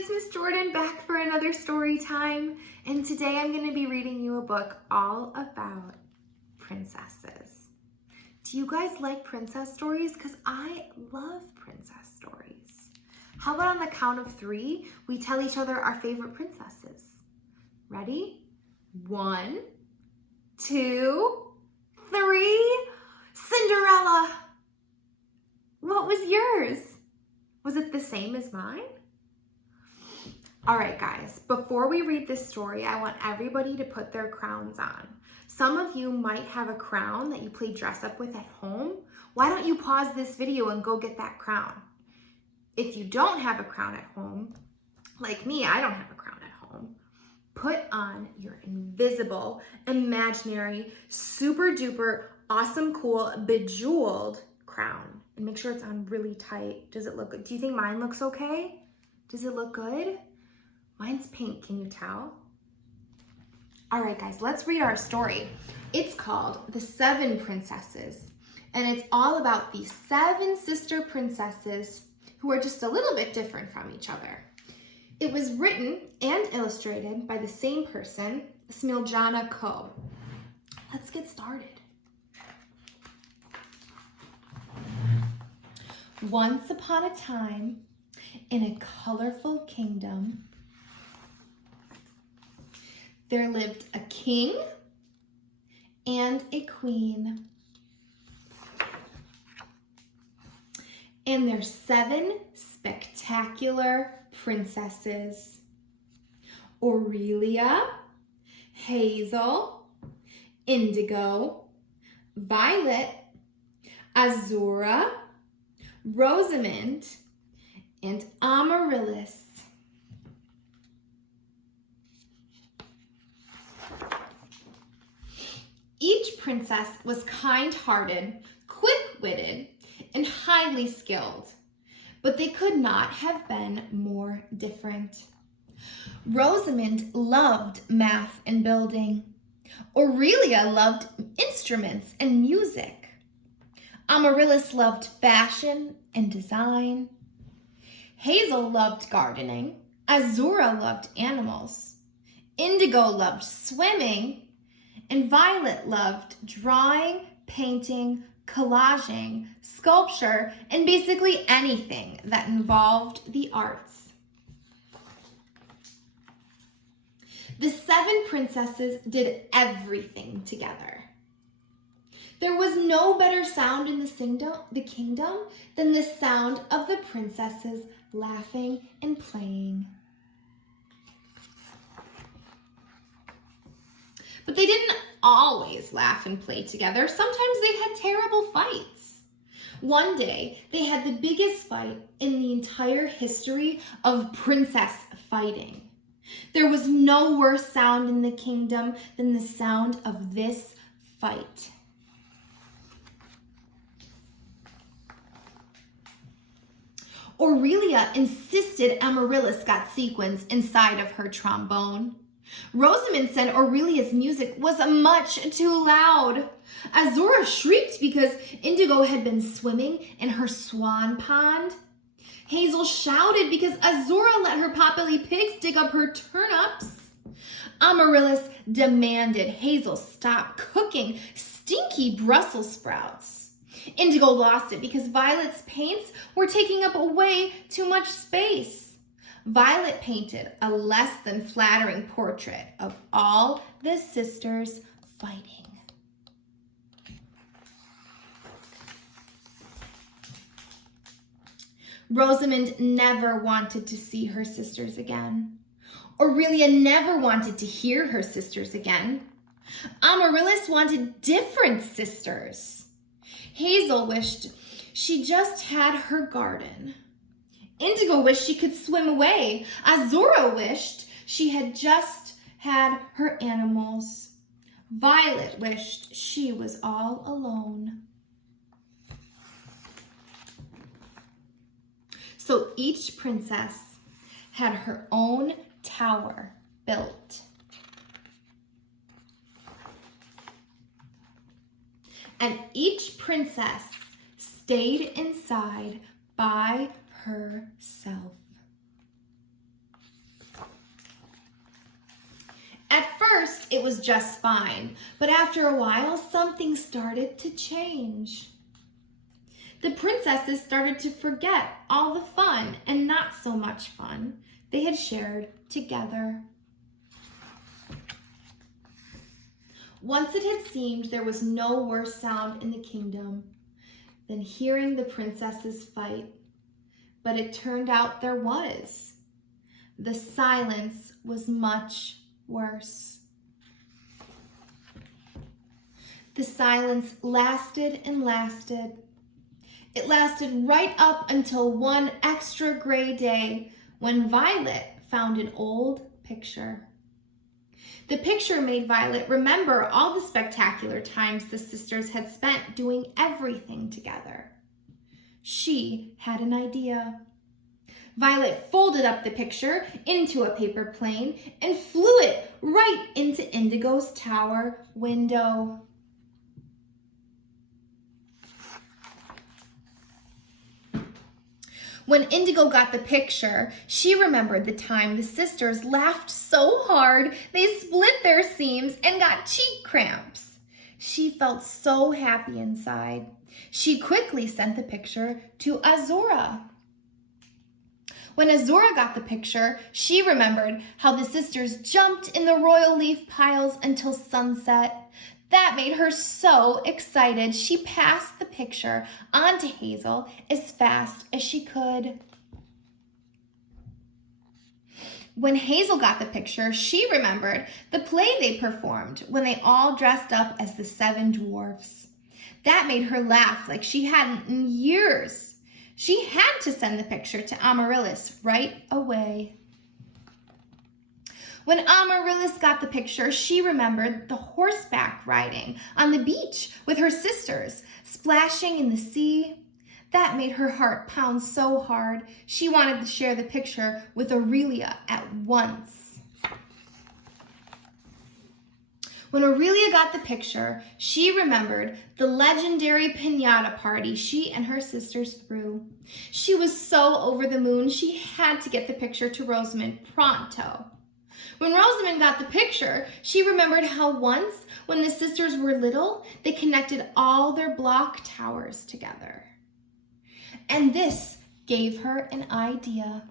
it's Miss Jordan back for another story time, and today I'm going to be reading you a book all about princesses. Do you guys like princess stories? Because I love princess stories. How about on the count of 3, we tell each other our favorite princesses? Ready? 1, 2, 3. Cinderella! What was yours? Was it the same as mine? All right, guys, before we read this story, I want everybody to put their crowns on. Some of you might have a crown that you play dress up with at home. Why don't you pause this video and go get that crown? If you don't have a crown at home, like me, I don't have a crown at home, put on your invisible, imaginary, super duper, awesome, cool, bejeweled crown. And make sure it's on really tight. Does it look good? Do you think mine looks okay? Does it look good? Mine's pink, can you tell? All right, guys, let's read our story. It's called The 7 Princesses, and it's all about these 7 sister princesses who are just a little bit different from each other. It was written and illustrated by the same person, Smiljana. Let's get started. Once upon a time, in a colorful kingdom, there lived a king and a queen, and their 7 spectacular princesses: Aurelia, Hazel, Indigo, Violet, Azura, Rosamond, and Amaryllis. Each princess was kind-hearted, quick-witted, and highly skilled, but they could not have been more different. Rosamond loved math and building. Aurelia loved instruments and music. Amaryllis loved fashion and design. Hazel loved gardening. Azura loved animals. Indigo loved swimming. And Violet loved drawing, painting, collaging, sculpture, and basically anything that involved the arts. The 7 princesses did everything together. There was no better sound in the kingdom than the sound of the princesses laughing and playing. But they didn't always laugh and play together. Sometimes they had terrible fights. One day, they had the biggest fight in the entire history of princess fighting. There was no worse sound in the kingdom than the sound of this fight. Aurelia insisted Amaryllis got sequins inside of her trombone. Rosamond said Aurelia's music was much too loud. Azura shrieked because Indigo had been swimming in her swan pond. Hazel shouted because Azura let her potbelly pigs dig up her turnips. Amaryllis demanded Hazel stop cooking stinky Brussels sprouts. Indigo lost it because Violet's paints were taking up way too much space. Violet painted a less than flattering portrait of all the sisters fighting. Rosamond never wanted to see her sisters again. Aurelia never wanted to hear her sisters again. Amaryllis wanted different sisters. Hazel wished she just had her garden. Indigo wished she could swim away. Azura wished she had just had her animals. Violet wished she was all alone. So each princess had her own tower built. And each princess stayed inside by herself. it was just fine. But after a while, something started to change. The princesses started to forget all the fun and not so much fun they had shared together. Once it had seemed there was no worse sound in the kingdom than hearing the princesses fight. But it turned out there was. The silence was much worse. The silence lasted and lasted. It lasted right up until one extra gray day when Violet found an old picture. The picture made Violet remember all the spectacular times the sisters had spent doing everything together. She had an idea. Violet folded up the picture into a paper plane and flew it right into Indigo's tower window. When Indigo got the picture, she remembered the time the sisters laughed so hard they split their seams and got cheek cramps. She felt so happy inside. She quickly sent the picture to Azura. When Azura got the picture, she remembered how the sisters jumped in the royal leaf piles until sunset. That made her so excited. She passed the picture on to Hazel as fast as she could. When Hazel got the picture, she remembered the play they performed when they all dressed up as the 7 dwarfs. That made her laugh like she hadn't in years. She had to send the picture to Amaryllis right away. When Amaryllis got the picture, she remembered the horseback riding on the beach with her sisters, splashing in the sea. That made her heart pound so hard, she wanted to share the picture with Aurelia at once. When Aurelia got the picture, she remembered the legendary piñata party she and her sisters threw. She was so over the moon, she had to get the picture to Rosamond pronto. When Rosamond got the picture, she remembered how once, when the sisters were little, they connected all their block towers together. And this gave her an idea.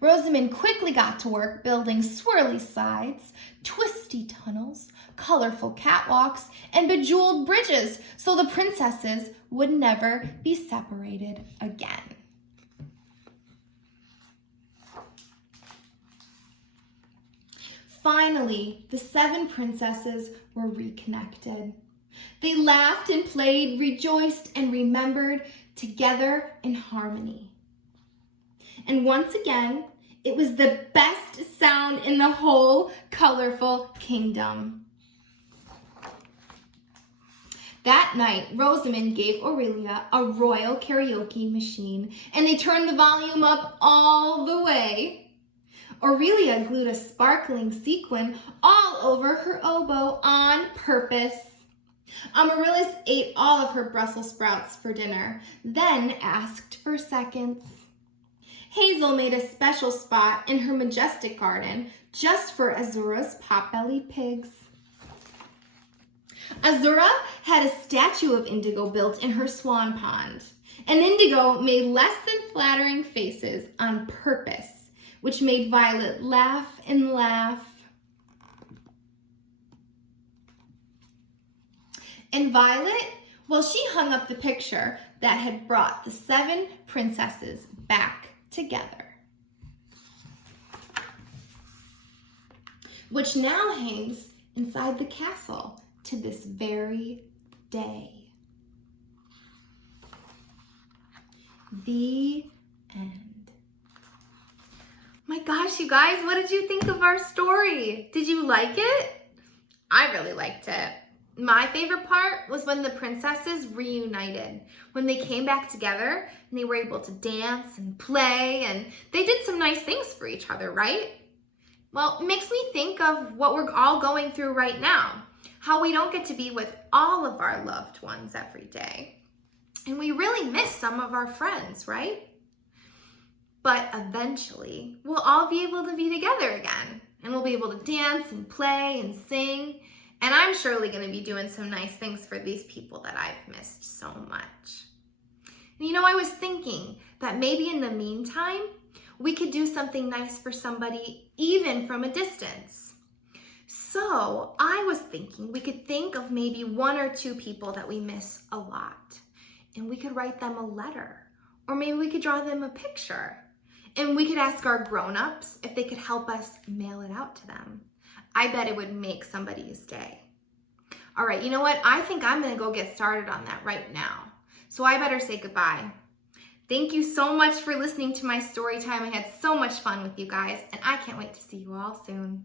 Rosamond quickly got to work building swirly sides, twisty tunnels, colorful catwalks, and bejeweled bridges so the princesses would never be separated again. Finally, the 7 princesses were reconnected. They laughed and played, rejoiced, and remembered together in harmony. And once again, it was the best sound in the whole colorful kingdom. That night, Rosamond gave Aurelia a royal karaoke machine, and they turned the volume up all the way. Aurelia glued a sparkling sequin all over her oboe on purpose. Amaryllis ate all of her Brussels sprouts for dinner, then asked for seconds. Hazel made a special spot in her majestic garden just for Azura's potbelly pigs. Azura had a statue of Indigo built in her swan pond, and Indigo made less than flattering faces on purpose, which made Violet laugh and laugh. And Violet, well, she hung up the picture that had brought the 7 princesses back together, which now hangs inside the castle to this very day. The end. My gosh, you guys, what did you think of our story? Did you like it? I really liked it. My favorite part was when the princesses reunited, when they came back together and they were able to dance and play, and they did some nice things for each other, right? Well, it makes me think of what we're all going through right now, how we don't get to be with all of our loved ones every day. And we really miss some of our friends, right? But eventually, we'll all be able to be together again. And we'll be able to dance and play and sing. And I'm surely going to be doing some nice things for these people that I've missed so much. And you know, I was thinking that maybe in the meantime, we could do something nice for somebody even from a distance. So I was thinking we could think of maybe 1 or 2 people that we miss a lot. And we could write them a letter. Or maybe we could draw them a picture. And we could ask our grown-ups if they could help us mail it out to them. I bet it would make somebody's day. All right, you know what? I think I'm gonna go get started on that right now. So I better say goodbye. Thank you so much for listening to my story time. I had so much fun with you guys, and I can't wait to see you all soon.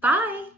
Bye.